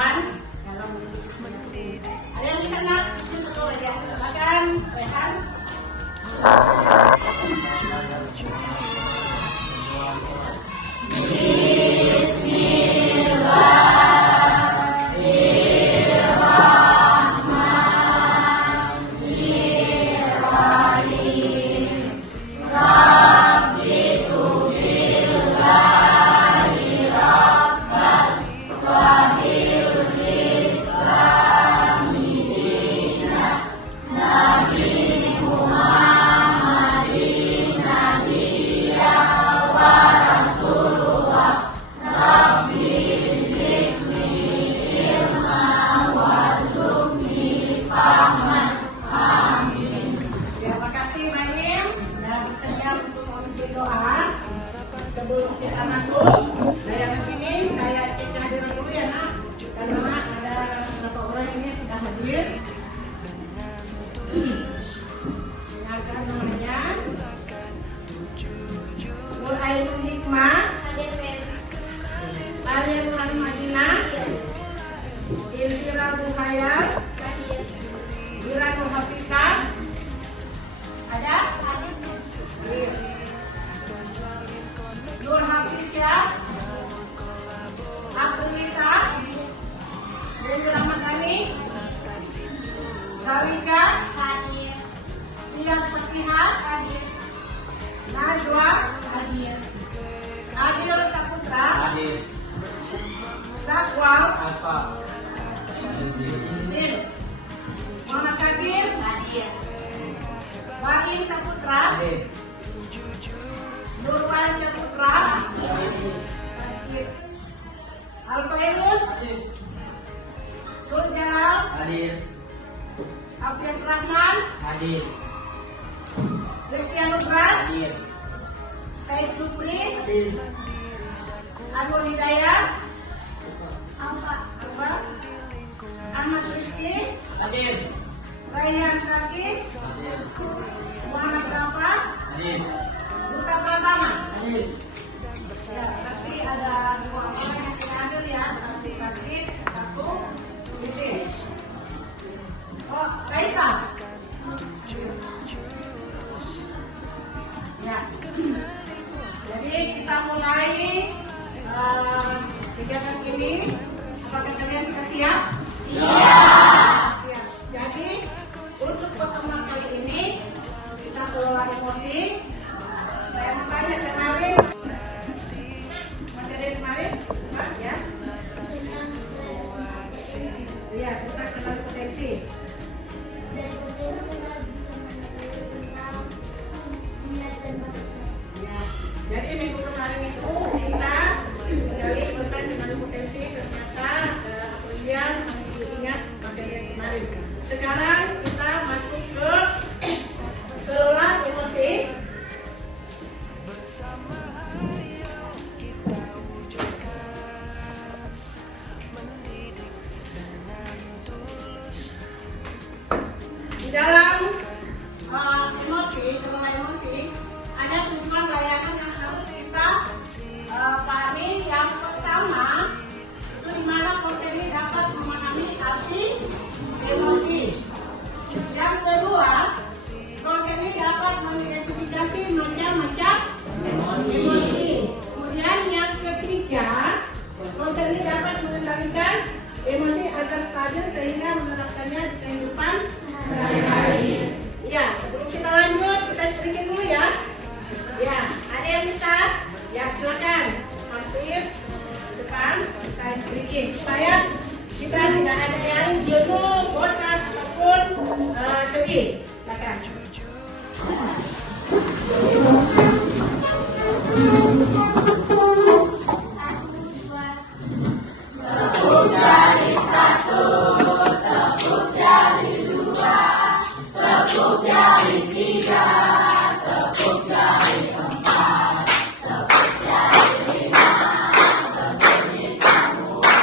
depan dalam mendidik. Ada yang dikenal? Satu aja. Silakan, Rehan. Sebelum kita masuk, saya kesini, saya cek kehadiran dulu ya nak, karena ada beberapa orang ini sudah hadir. Dengarkan namanya. Nur Ainul Hikmah, Alia Nurani Madinah, Iltira Bukhayar, Ira Nur Hafizah, ada? Nur Hafizah, Akulita, Dewi Ramadhani, Zalika, Siap Fatihah, Najwa, Adil Saputra, Zakwal, Muhammad Kadir, Wahid Saputra, Nurwan Saputra, Al-Fairuz, Sur Jalal, Abdul Rahman, Rizky Anugrah, Said Supri, Anwar Hidayat, Ahmad Rizky, Rayhan Sakis, Muhammad Rafa, Duta Pratama. Ya, tapi ada dua orang yang tidak hadir ya, satu Sakit, satu Dede. Oh, Raisa. Ya. Jadi kita mulai kegiatan ini. Apakah kalian sudah siap? Siap. Ya. Jadi untuk pertemuan kali ini kita kelola emosi. Saya makanya kemarin materi kemarin, ya. Iya, kita kenal potensi. Ya, jadi minggu kemarin itu kita kembali tentang kenal potensi, ternyata kalian masih ingat materi yang kemarin. Sekarang kita masuk ke kelola emosi. Di dalam emosi, kelola emosi, ada sejumlah layanan yang harus kita pahami. Yang pertama, itu di mana konten ini dapat memahami arti emosi. Yang kedua, konten ini dapat mengidentifikasi macam-macam emosi. Kemudian yang ketiga, konten ini dapat mengendalikan emosi agar stabil sehingga menerapkannya di kehidupan sehari-hari. Ya, sebelum kita lanjut, kita sedikit dulu ya. Ya, ada yang bisa? Ya, silakan mampir ke depan, kita sedikit supaya kita tidak ada yang jenuh, bosan ataupun sedih. Silakan. Tepuk dari satu, tepuk dari dua, tepuk dari tiga, tepuk dari empat, tepuk dari lima, tepuk di semua,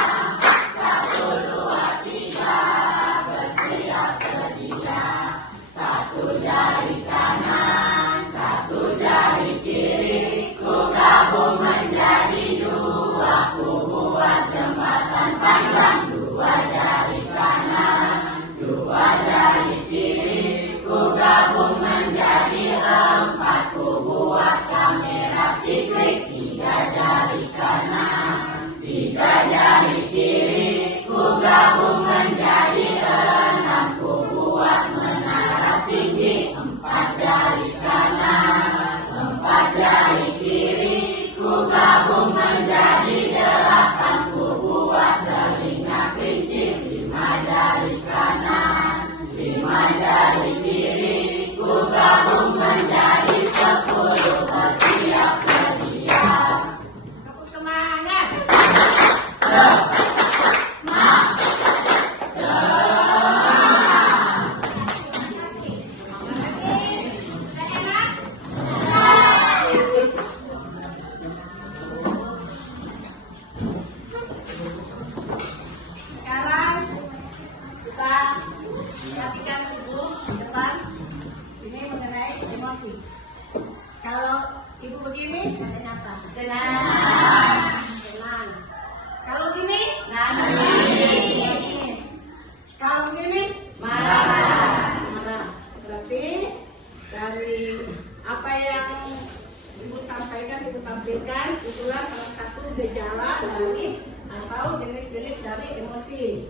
gejala dari atau jenis-jenis dari emosi.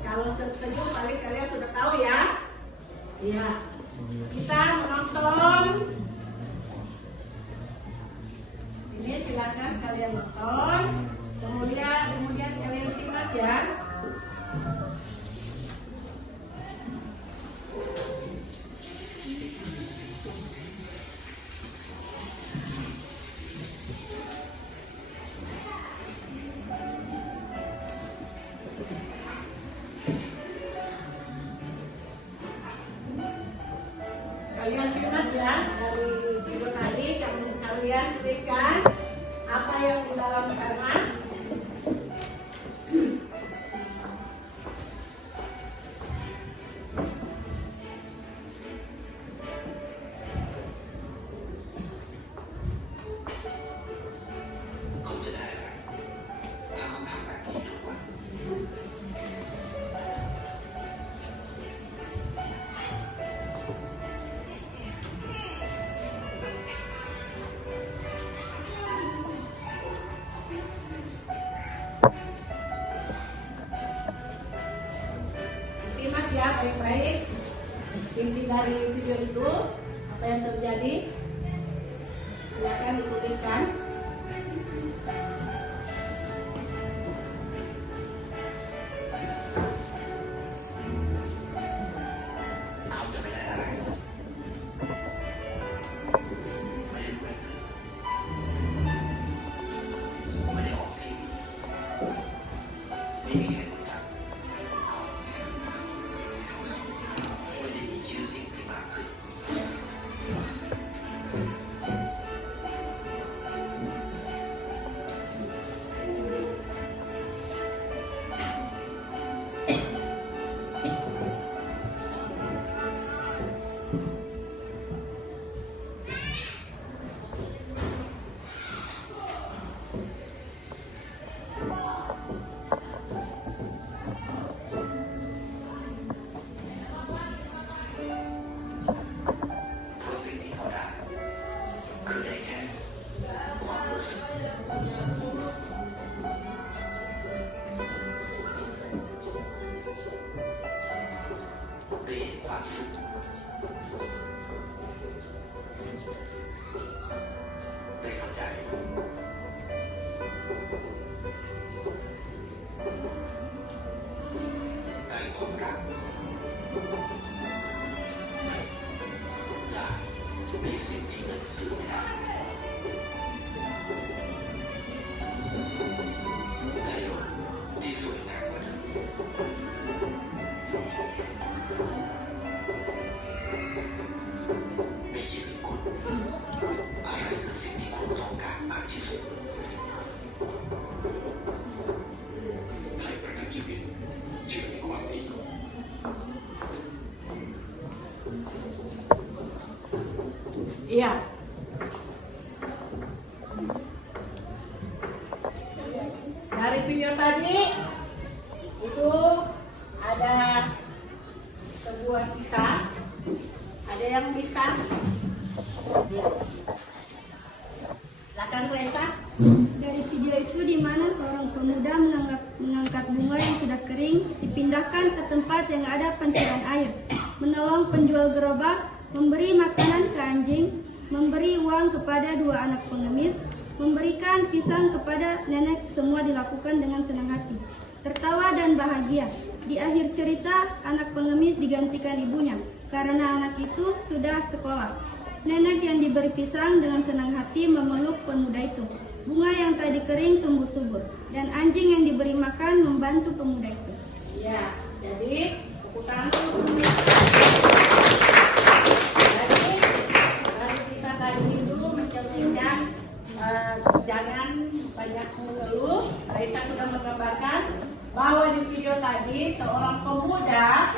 Kalau tersenyum paling kalian sudah tahu ya. Iya. Kita menonton. Ini silakan kalian nonton. Kemudian kalian simak ya. Kalian simak ya dari video tadi, kalian berikan apa yang di dalam sana. Simak ya baik-baik inti dari video itu, apa yang terjadi. Silakan dibuktikan. Iya. Dari video tadi itu ada sebuah kisah. Ada yang bisa? Ya. Silakan Bu Esa. Dari video itu di mana seorang pemuda mengangkat bunga yang sudah kering, dipindahkan ke tempat yang ada pancuran air, menolong penjual gerobak, memberi makanan ke anjing, memberi uang kepada 2 anak pengemis, memberikan pisang kepada nenek, semua dilakukan dengan senang hati, tertawa dan bahagia. Di akhir cerita, anak pengemis digantikan ibunya, karena anak itu sudah sekolah. Nenek yang diberi pisang dengan senang hati memeluk pemuda itu. Bunga yang tadi kering tumbuh subur, dan anjing yang diberi makan membantu pemuda itu. Ya, jadi tepuk tangan. Dari kisah tadi itu mencerminkan jangan banyak mengeluh. Raisa sudah menggambarkan bahwa di video tadi seorang pemuda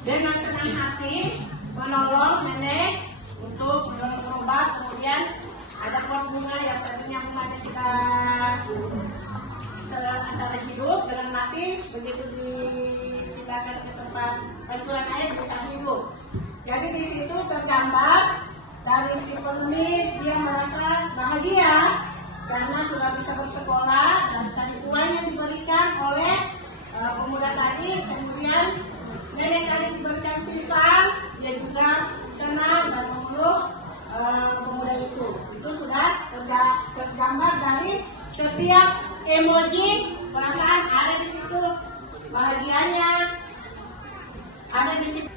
dengan senang hati menolong nenek untuk berobat, kemudian ada pot bunga yang tadinya bunga kita antara hidup dengan mati, begitu dipindahkan ke tempat pancuran air bisa hidup. Jadi di situ tergambar dari si pengemis dia merasa bahagia karena sudah bisa bersekolah, dan tadi uang yang diberikan oleh pemuda tadi. Kemudian nenek tadi diberikan pisang, dia juga senang dan memeluk pemuda itu. Itu sudah tergambar dari setiap emoji perasaan ada di situ, bahagianya ada di situ.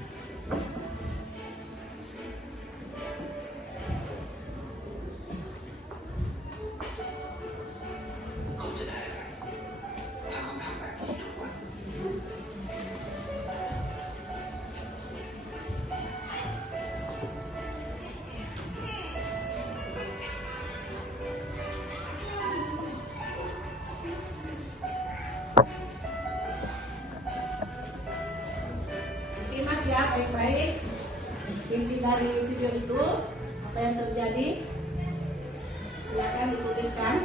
Simak ya baik-baik inti dari video itu, apa yang terjadi. Silakan dituliskan.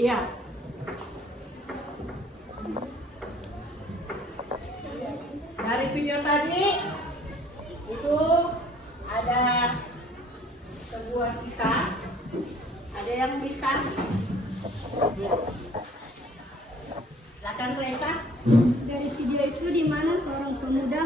Iya. Dari video tadi itu ada sebuah kisah. Ada yang bisa? Silakan Reza. Dari video itu di mana seorang pemuda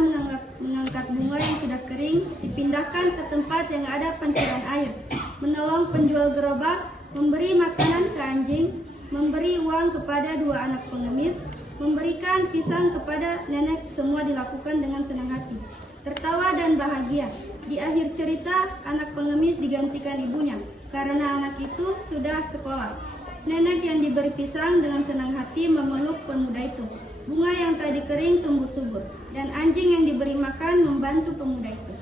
mengangkat bunga yang sudah kering, dipindahkan ke tempat yang ada pancuran air, menolong penjual gerobak, memberi makanan ke anjing, memberi uang kepada 2 anak pengemis, memberikan pisang kepada nenek. Semua dilakukan dengan senang hati, tertawa dan bahagia. Di akhir cerita, anak pengemis digantikan ibunya karena anak itu sudah sekolah. Nenek yang diberi pisang dengan senang hati memeluk pemuda itu. Bunga yang tadi kering tumbuh subur, dan anjing yang diberi makan membantu pemuda itu.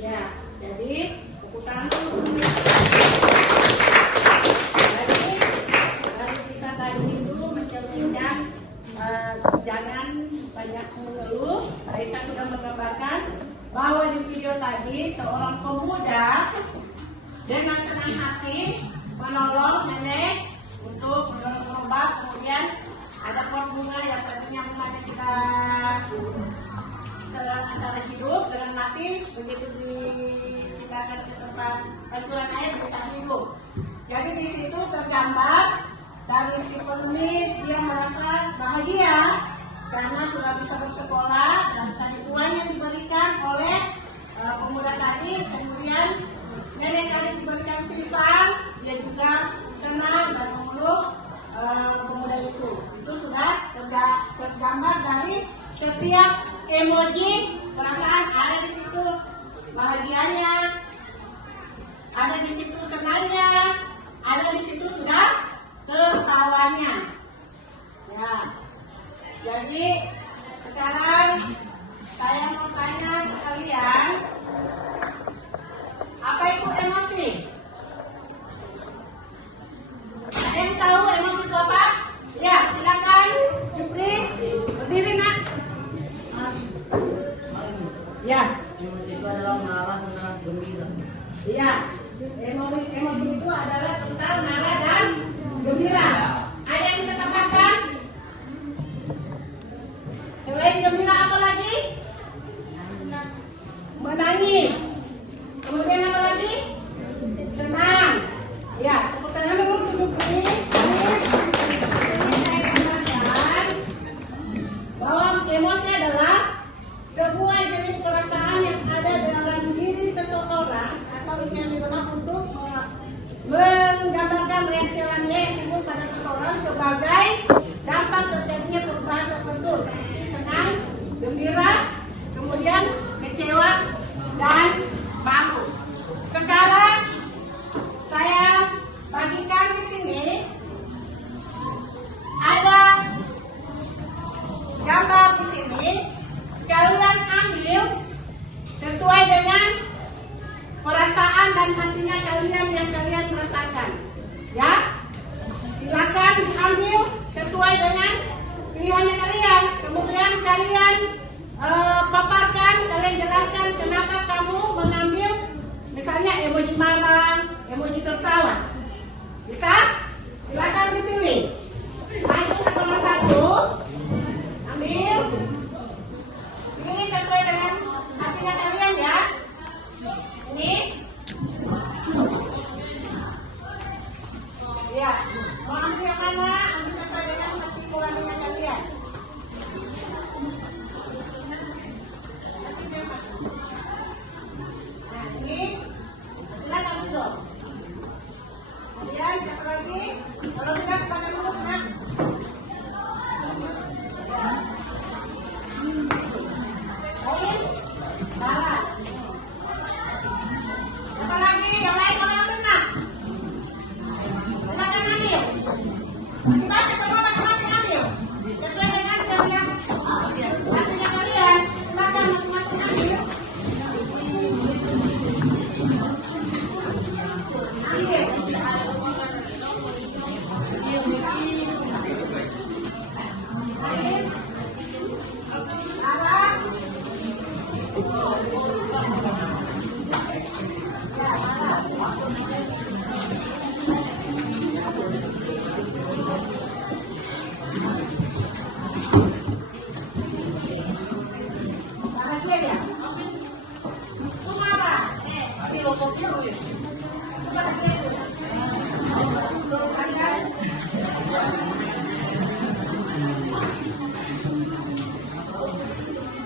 Ya, jadi tepuk tangan. Dari kisah tadi itu mencerminkan jangan banyak mengeluh. Raisa sudah menggambarkan bahwa di video tadi seorang pemuda dengan senang hati menolong nenek untuk mendorong gerobak. Kemudian ada pot bunga yang tentunya bunganya kita antara hidup dengan mati, begitu dipindahkan ke tempat pancuran air bisa hidup. Jadi di situ tergambar dari si pengemis, dia merasa bahagia karena sudah bisa bersekolah, dan tadi uang yang diberikan oleh pemuda tadi. Kemudian nenek tadi diberikan pisang, dia juga senang dan memeluk pemuda itu. Itu sudah tergambar dari setiap emoji perasaan ada di situ, bahagianya ada di situ, senangnya ada di situ, sudah tertawanya. Ya, Jadi sekarang saya mau tanya ke kalian, apa itu emosi? Ada yang tahu emosi itu apa? Ya, silakan. Jupri, berdiri nak. Ya. Emosi itu adalah marah, senang, gembira. Iya. Emosi itu adalah tentang marah dan gembira. Ada yang bisa tambahkan? Selain gembira apa lagi? Menangis. Kemudian apa lagi? Senang. Ya, tepuk tangan dulu untuk Jupri. Saya katakan bahwa emosi adalah sebuah jenis perasaan yang ada dalam diri seseorang atau yang digunakan untuk menggambarkan reaksi alami yang timbul pada seseorang sebagai dampak terjadinya perubahan tertentu seperti senang, gembira, kemudian kecewa dan malu. Sekarang saya bagikan di sini ada gambar di sini. Kalian ambil sesuai dengan perasaan dan hatinya kalian yang kalian merasakan. Ya, silakan diambil sesuai dengan pilihannya kalian. Kemudian kalian paparkan, kalian jelaskan kenapa kamu mengambil misalnya emoji marah, emoji tertawa. Bisa? Silakan dipilih. Nah, itu satu-satu. Ambil. Ini sesuai dengan hatinya kalian ya. Ini. Ya, mau ambil yang mana? Ambil sesuai dengan hati nuraninya kalian. Nah, ini silakan dulu. Kemudian satu lagi, kalau tidak kepada mulut nak. Lain, barat. Apa lagi? Yang lain boleh ambil nak? Silakan ambil. Dibaca semua masing-masing ambil. Sesuai dengan kalian. Hatinya kalian. Silakan masing-masing ambil.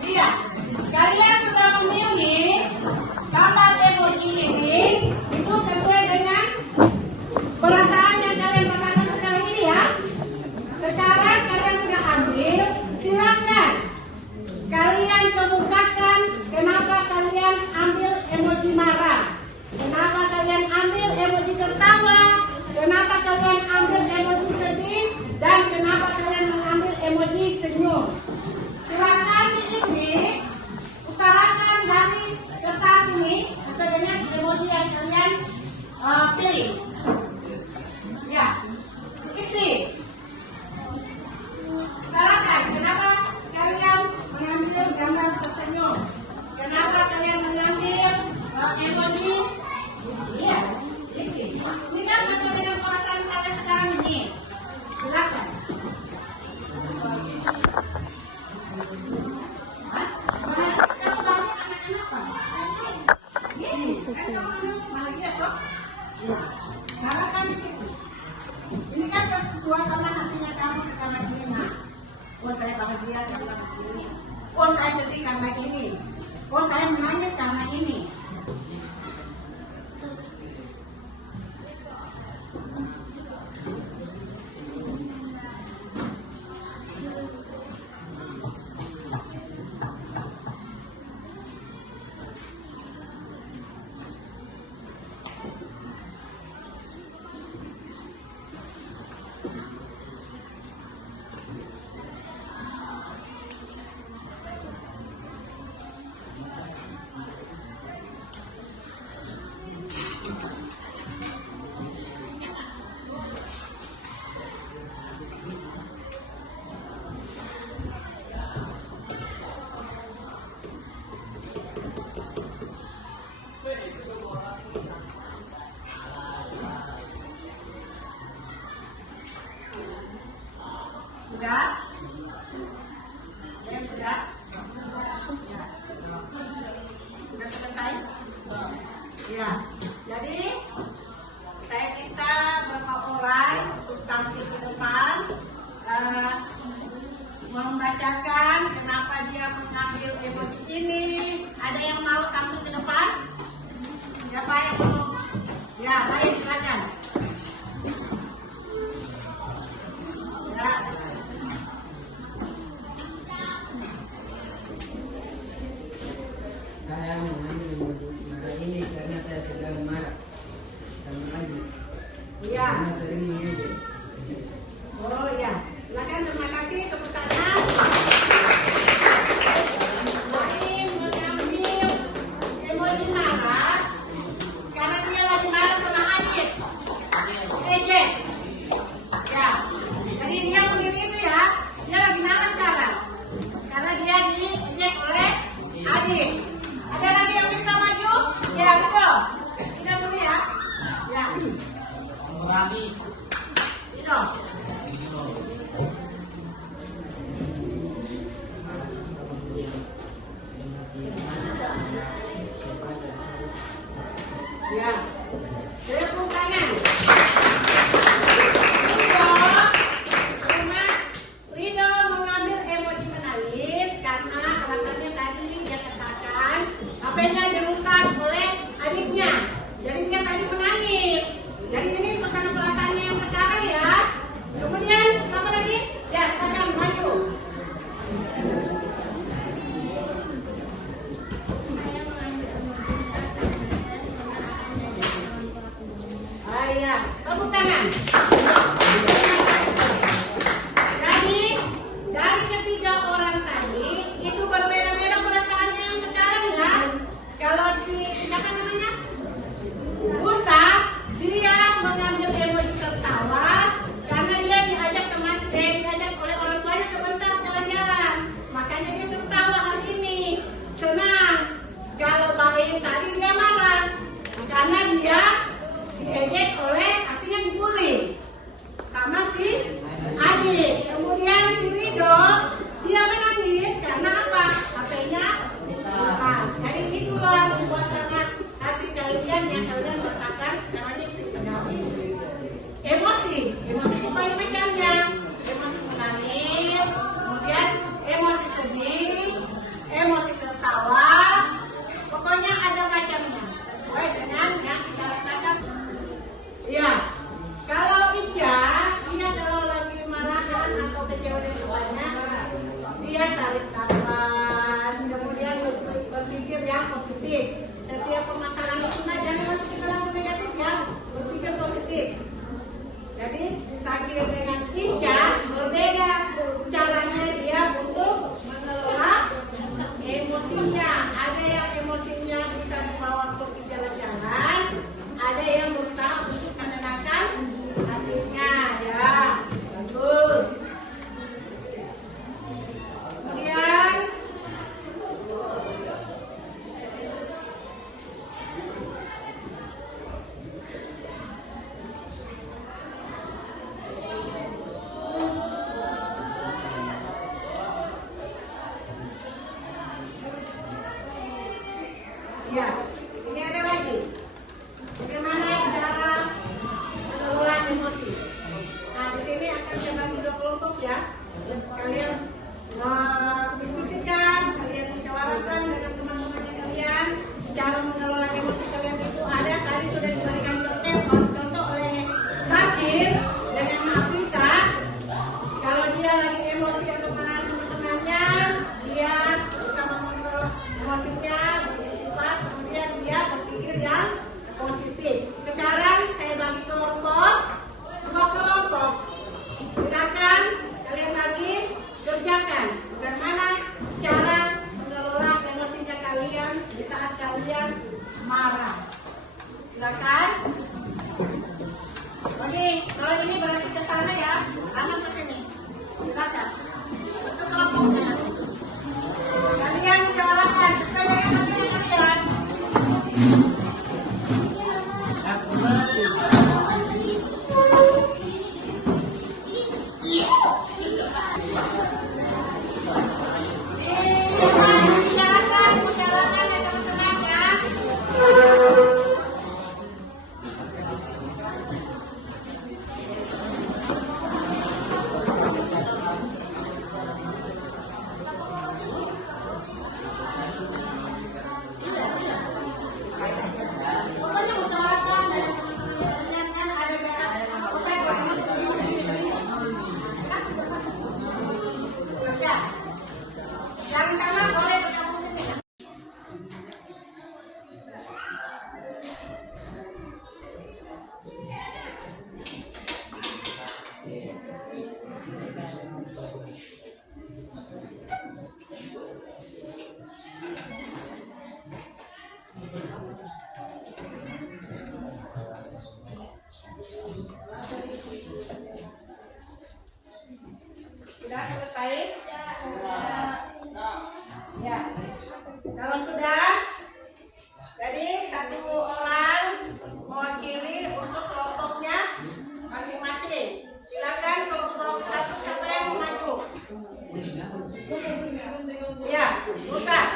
Iya, kalian sudah memilih gambar emoji ini itu sesuai dengan perasaan yang kalian rasakan sekarang ini ya. Sekarang kalian sudah ambil, silakan kalian kemukakan kenapa kalian ambil emoji marah, kenapa kalian ambil emoji tertawa, kenapa kalian ambil emoji sedih, dan kenapa kalian mengambil emoji senyum. Silakan di sini utarakan dari kertas ini sesuai dengan emoji yang kalian pilih. Ya, isi. Utarakan kenapa kalian mengambil gambar tersenyum, kenapa kalian mengambil emoji. Iya, isi. Ini kan sesuai dengan perasaan kalian sekarang ini. Silakan. Ini kan kedua sama hatinya kamu karena ini nak. Oh saya bahagia karena ini. Oh saya sedih karena ini. Oh saya menangis karena ini. Ada yang mau tampil ke depan? Siapa yang mau? Ya, baik, silakan. Ya. Saya mengambil wudhu marah ini karena saya sedang marah sama Aji. Iya. Karena sering mengejek. Oh ya, silakan, terima kasih, tepuk tangan. Lain mengambil emoji marah karena dia lagi marah sama Adit. Ejek. Ya, jadi dia memilih itu ya, dia lagi marah sekarang karena dia diejek oleh Adit. Ada lagi yang bisa maju? Ya, betul. Kita dulu ya. Ya. Rabi. Itu. Ya, tepuk tangan. Ridho mengambil emoji menangis karena alasannya tadi dia katakan HP-nya dirusak oleh adiknya. Jadi dia tadi menangis. Jadi ini bukan perasaannya yang sekarang ya. Kemudian apa lagi? Ya, silakan maju. Iya, tepuk tangan. Jadi dari ketiga orang tadi itu berbeda-beda perasaannya yang sekarang ya. Kalau si siapa namanya? Musa, dia mengambil emoji tertawa karena dia diajak oleh orang tuanya sebentar jalan-jalan. Makanya dia tertawa hari ini. Senang. Kalau baik tadi dia marah karena dia diejek oleh, artinya dibully sama si adik. Kemudian si Ridho dia menangis karena apa? HP-nya rusak. Jadi itulah membuat sangat hati kalian yang kalian rasakan sekarang ini. Emosi itu banyak macamnya. Emosi menangis, kemudian emosi sedih, emosi tertawa. Pokoknya ada macamnya. Sesuai dengan yang kita rasakan. Iya, kalau Ija, dia kalau lagi marahan atau kecewa dengan banyak, dia tarik nafas, kemudian berpikir yang positif. Setiap permasalahan itu jangan masuk ke dalam negatif ya, berpikir positif. Jadi Sakir dengan Ija berbeda caranya dia untuk mengelola emosinya. Ada yang emosinya bisa dibawa untuk jalan-jalan, ada yang berusaha untuk menenangkan hatinya ya. Bagus. Kemudian ya, ini ada lagi. Bagaimana cara mengelola emosi? Nah, di sini akan saya bagi 2 kelompok ya. Kalian diskusikan, kalian musyawarahkan dengan teman-teman kalian. Cara mengelola emosi kalian itu ada tadi sudah diberikan contoh oleh Sakir dengan Afisa. Kalau dia lagi emosi atau marah sama temannya, dia bisa mengontrol emosinya, bersifat, kemudian dia berpikir yang positif. Sekarang saya bagi kelompok, 2 kelompok. Silakan kalian bagi, kerjakan bagaimana cara mengelola emosinya kalian di saat kalian marah. Silakan. Oke, kalau ini berarti ke sana ya, kanan ke sini. Silakan. Untuk kelompoknya. Kalian musyawarahkan supaya emosi kalian. Musyawarahkan dengan tenang ya. Nusa.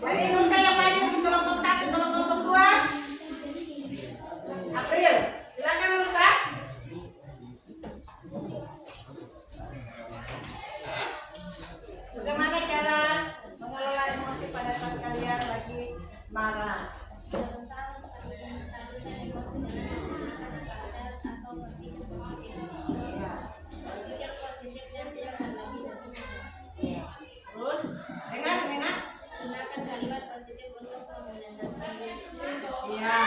Jadi Nusa yang maju di kelompok 1, kelompok 2. April. Silakan Nusa. Bagaimana cara mengelola emosi pada saat kalian lagi marah? Terus, dengar. Gunakan kalimat positif untuk menenangkan diri. Iya,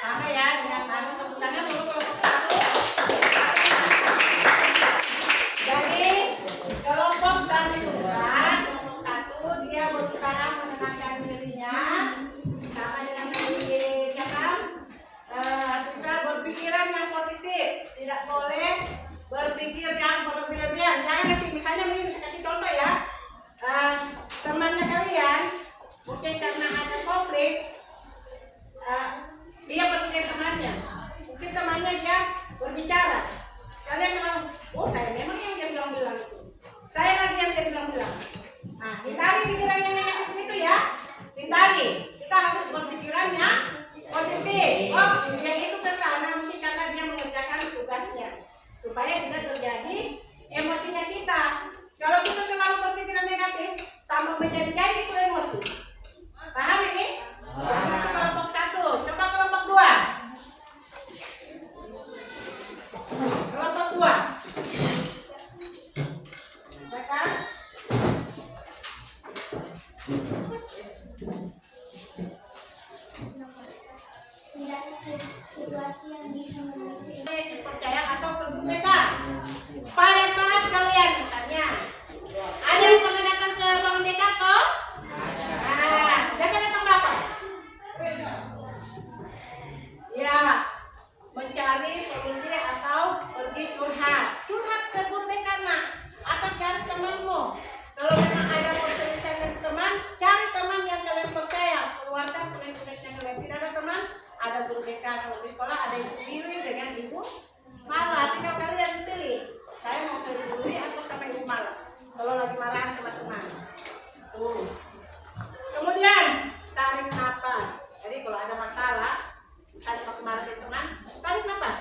sama ya dengan tepuk tangan dulu kelompok 1. Jadi kelompok 1 dia berusaha menenangkan dirinya sama dengan tadi cakap, susah berpikiran yang positif, tidak boleh berpikir yang berlebihan. Jangan nanti misalnya ini saya kasih contoh ya, temannya kalian mungkin karena ada konflik, dia berpikir temannya, mungkin temannya dia berbicara, kalian selalu, oh saya memang yang dia bilang itu, saya lagi yang dia bilang. Nah, hindari pikiran yang negatif itu ya, hindari. Kita harus berpikirannya positif. Oh, dia itu kesana mungkin karena dia mengerjakan tugasnya, supaya tidak terjadi emosinya kita. Kalau kita selalu berpikiran negatif, tambah menjadi itu emosi. Paham ini? Itu kelompok 1. Coba kelompok 2. Kelompok 2. Baca. Tidak situasi yang bisa memicu Kepercayaan atau kebunuhan. Pada saat kalian misalnya ada yang pernah datang ke ruang BK toh? Nah, datang apa? Ya, mencari solusi atau pergi curhat ke guru BK atau cari temanmu. Kalau memang ada perselisihan dengan teman, cari teman yang kalian percaya, keluarkan proyek-proyek yang kalian. Tidak ada teman, ada guru BK. Kalau di sekolah ada ibu Diri dengan ibu Mala, tinggal kalian pilih. Saya mau ke ibu Diri atau sama ibu Mala. Kalau lagi marahan sama teman. Tuh. Kemudian tarik nafas. Jadi kalau ada masalah, misalnya waktu marah dengan teman, tarik nafas.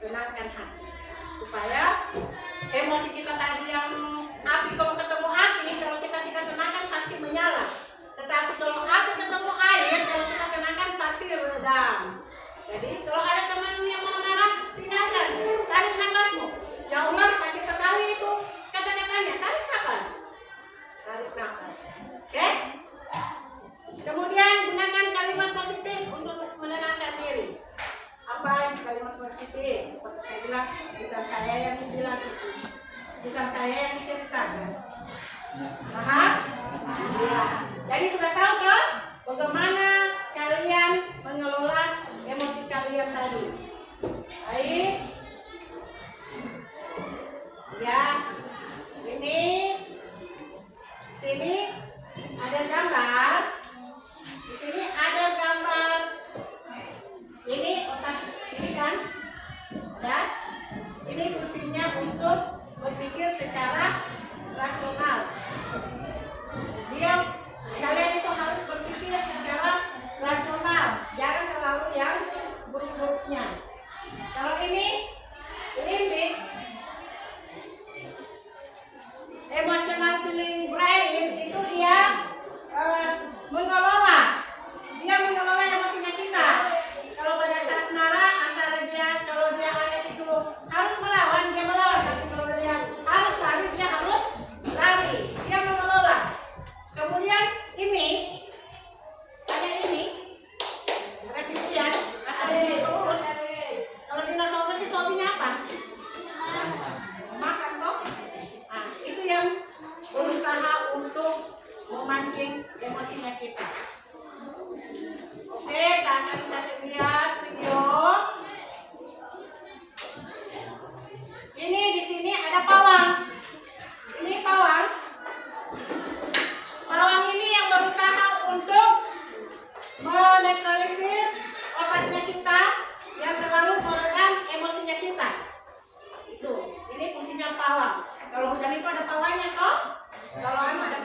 Tenangkan hati. Supaya emosi kita tadi yang api, kalau ketemu api, kalau kita tidak tenangkan pasti menyala. Tetapi kalau api ketemu air, kalau kita tenangkan pasti redam. Jadi kalau ada teman yang marah, tinggalkan, tarik nafasmu. Ya Allah, sakit sekali itu kata-katanya, tarik nafas. Tarik nafas. Oke? Kemudian gunakan kalimat positif untuk menenangkan diri. Apa yang kalimat positif? Seperti saya bilang, bukan saya yang bilang itu, bukan saya yang ceritakan. Paham? Ya. Jadi sudah tahu kan bagaimana kalian mengelola emosi kalian tadi. Baik. Ya. Sini ada gambar. Di sini ada gambar. Ini otak ini kan? Ya. Ini fungsinya untuk berpikir secara rasional. Kalian itu harus berpikir secara rasional, jangan selalu yang buruk-buruknya. Kalau ini limbik, emotional feeling brain, itu dia mengelola emosinya kita. Kalau pada saat marah, antara dia, kalau dia ayat itu harus melawan, dia melawan. Tapi kalau dia harus lari, dia harus lari. Dia mengelola. Kemudian ini, ada revisian, ada dinosaurus. Kalau dinosaurus itu hobinya apa? Makan toh. Nah, itu yang berusaha untuk memancing emosinya kita. Oke, kita lihat video. Ini di sini ada pawang. Ini pawang. Pawang ini yang berusaha untuk menetralisir otaknya kita yang selalu meredam emosinya kita. Itu, ini fungsinya pawang. Kalau hujan itu ada pawangnya toh. Kalau ada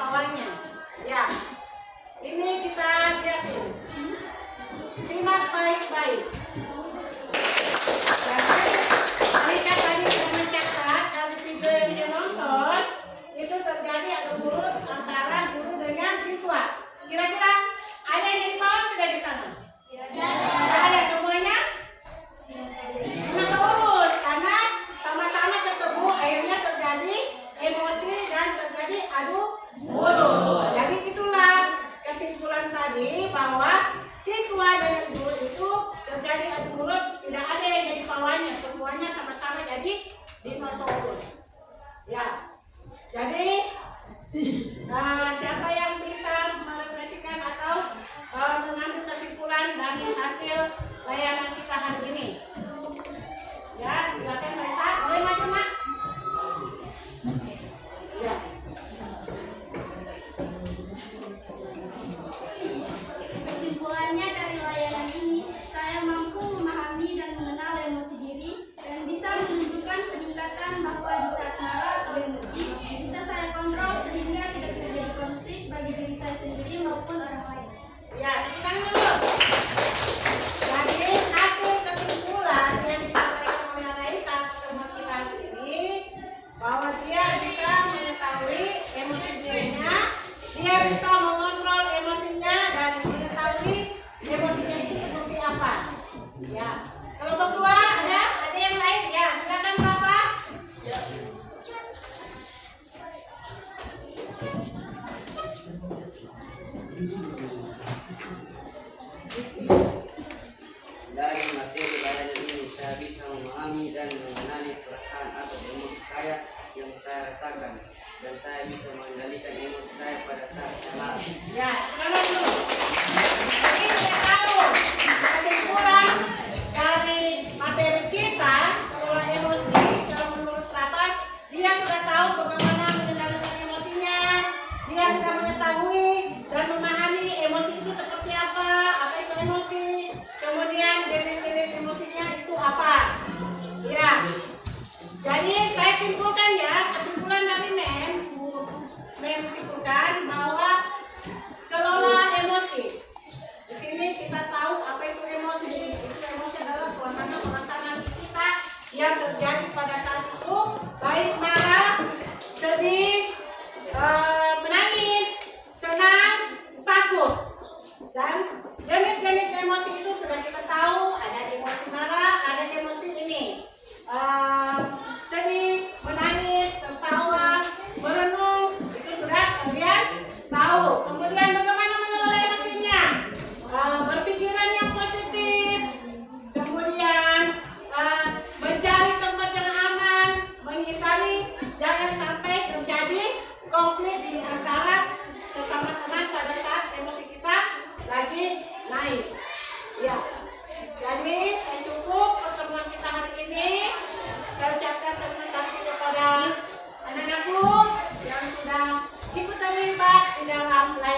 Ya, sekarang dulu. Jadi kita tahu kesimpulan dari materi kita kelola emosi. Kalau menurut rapat, dia sudah tahu bagaimana mengendalikan emosinya. Dia sudah mengetahui dan memahami emosi itu seperti apa itu emosi. Kemudian jenis-jenis emosinya itu apa? Ya. Jadi saya simpulkan ya, kesimpulan dari Mem simpulkan bahwa kelola emosi. Di sini kita tahu apa itu emosi. Itu emosi adalah suasana kita yang terjadi pada saat itu, baik marah, sedih, menangis, senang, takut. Dan jenis-jenis emosi itu sudah kita tahu, ada emosi marah, ada emosi ini. Sedih, menangis, tertawa, merenung, itu sudah kalian tahu. Kemudian bagaimana mengelola emosinya? Berpikiran yang positif, kemudian mencari tempat yang aman, menghindari jangan sampai terjadi konflik di antara sesama teman pada saat emosi kita lagi naik. Ya, jadi saya cukup pertemuan kita hari ini. Saya ucapkan terima kasih kepada anak-anakku yang sudah ikut terlibat di dalam live